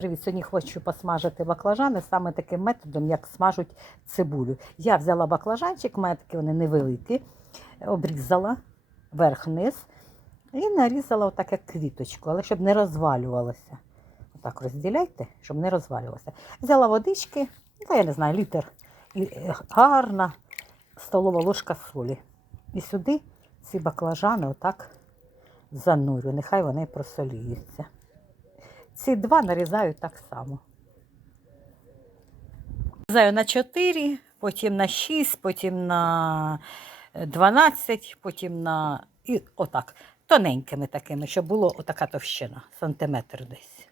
Привіт, сьогодні хочу посмажити баклажани саме таким методом, як смажуть цибулю. Я взяла баклажанчик, такі вони невеликі, обрізала верх-низ і нарізала отак як квіточку, але щоб не розвалювалося. Отак розділяйте, щоб не розвалювалося. Взяла водички, ну, я не знаю, літр, і е, гарна столова ложка солі. І сюди ці баклажани отак занурю, нехай вони просоліються. Ці два нарізаю так само. Нарізаю на 4, потім на 6, потім на 12, потім на. І отак. Тоненькими такими, щоб було отака товщина, сантиметр десь.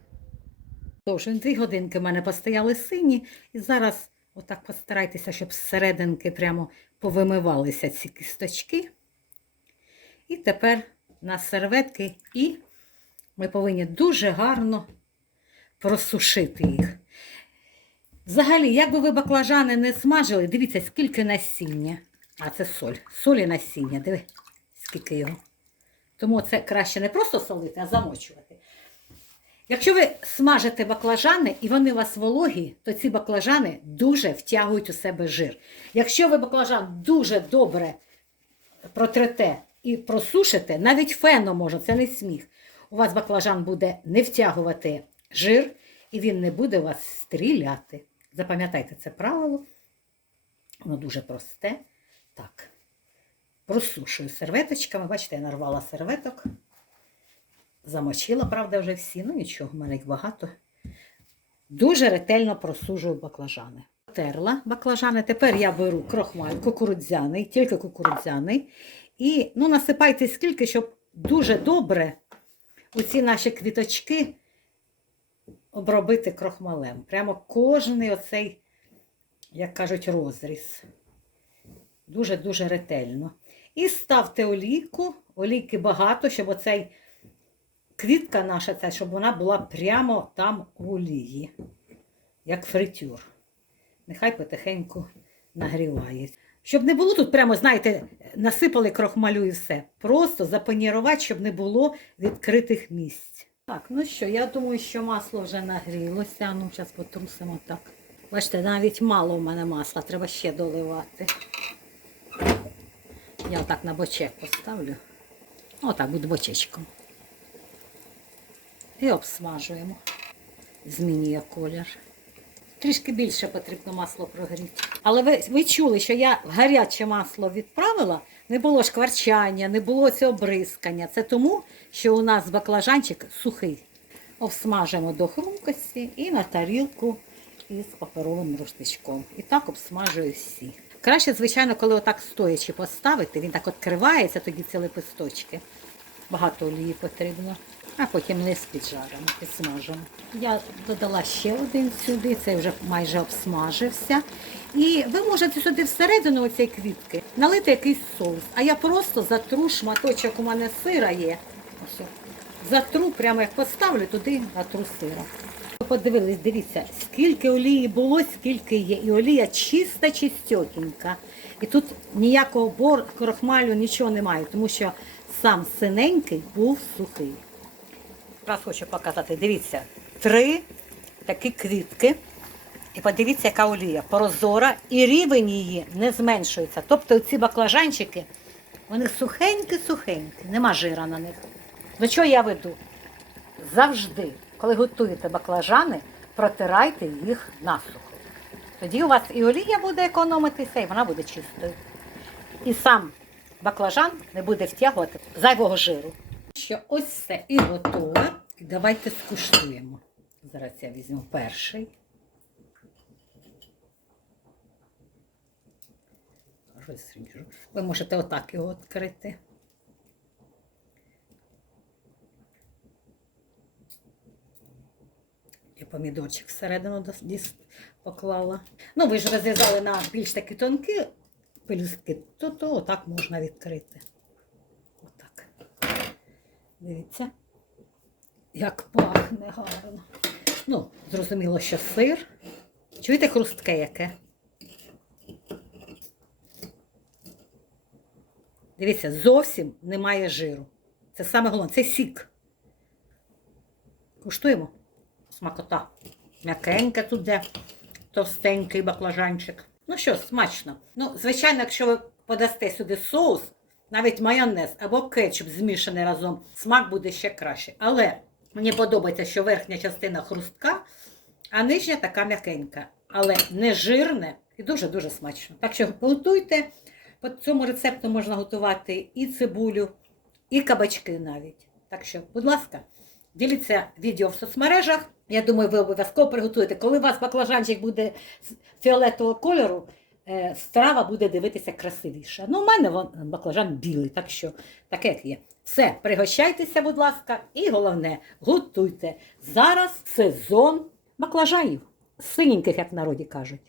Тож, дві годинки в мене постояли сині, і зараз отак постарайтеся, щоб зсерединки прямо повимивалися ці кісточки. І тепер на серветки і ми повинні дуже гарно просушити їх. Взагалі, як би ви баклажани не смажили, дивіться, скільки насіння. А це соль. Солі насіння, диви, скільки його. Тому це краще не просто солити, а замочувати. Якщо ви смажите баклажани і вони у вас вологі, то ці баклажани дуже втягують у себе жир. Якщо ви баклажан дуже добре протрете і просушите, навіть феном може, це не сміх. У вас баклажан буде не втягувати жир, і він не буде вас стріляти. Запам'ятайте це правило. Воно дуже просте. Так. Просушую серветочками. Бачите, я нарвала серветок. Замочила, правда, вже всі. Ну нічого, в мене їх багато. Дуже ретельно просужую баклажани. Терла баклажани. Тепер я беру крохмаль кукурудзяний, тільки кукурудзяний. І ну, насипайте скільки, щоб дуже добре оці наші квіточки обробити крохмалем. Прямо кожний оцей, як кажуть, розріз. Дуже-дуже ретельно. І ставте олійку, олійки багато, щоб оцей квітка наша, ця, щоб вона була прямо там у олії, як фритюр. Нехай потихеньку нагрівається. Щоб не було тут прямо, знаєте, насипали крохмалю і все. Просто запанірувати, щоб не було відкритих місць. Так, ну що, я думаю, що масло вже нагрілося. Ну, зараз потрусимо так. Бачите, навіть мало в мене масла, треба ще доливати. Я отак на бочек поставлю. Отак буде бочечком. І обсмажуємо. Змінює колір. Трішки більше потрібно масло прогріти. Але ви, ви чули, що я гаряче масло відправила, не було шкварчання, не було цього бризкання. Це тому, що у нас баклажанчик сухий. Обсмажимо до хрумкості і на тарілку із паперовим рушничком. І так обсмажую всі. Краще, звичайно, коли отак стоячи поставити, він так відкривається, тоді ці лепесточки. Багато олії потрібно. А потім низ піджаримо, підсмажимо. Я додала ще один сюди, цей вже майже обсмажився. І ви можете сюди всередину оцієї квітки налити якийсь соус. А я просто затру шматочок у мене сира є. Ось. Затру, прямо як поставлю, туди натру сира. Подивились, дивіться, скільки олії було, скільки є. І олія чиста, чистьотенька. І тут ніякого бор, крохмалю, нічого немає, тому що сам синенький був сухий. Раз хочу показати, дивіться, три такі квітки. І подивіться, яка олія прозора, і рівень її не зменшується. Тобто ці баклажанчики, вони сухенькі-сухенькі, нема жира на них. До чого я веду? Завжди, коли готуєте баклажани, протирайте їх насухо. Тоді у вас і олія буде економитися, і вона буде чистою. І сам баклажан не буде втягувати зайвого жиру. Що ось все і готове. Давайте скуштуємо. Зараз я візьму перший. Ви можете отак його відкрити. Я помідорчик всередину поклала. Ну, ви ж розрізали на більш такі тонкі пелюстки, то, то отак можна відкрити. Дивіться, як пахне гарно. Ну, зрозуміло, що сир. Чуєте хрустке яке? Дивіться, зовсім немає жиру. Це саме головне, це сік. Куштуємо. Смакота. М'якеньке тут де, товстенький баклажанчик. Ну що, смачно. Ну, звичайно, якщо ви подасте сюди соус, навіть майонез або кетчуп змішаний разом, смак буде ще краще. Але мені подобається, що верхня частина хрустка, а нижня така м'якенька. Але не жирне і дуже-дуже смачно. Так що готуйте. По цьому рецепту можна готувати і цибулю, і кабачки навіть. Так що, будь ласка, діліться відео в соцмережах. Я думаю, ви обов'язково приготуєте. Коли у вас баклажанчик буде фіолетового кольору, страва буде дивитися красивіше. Ну, у мене вон, баклажан білий, так що таке як є. Все, пригощайтеся, будь ласка, і головне, готуйте. Зараз сезон баклажанів, синеньких, як в народі кажуть.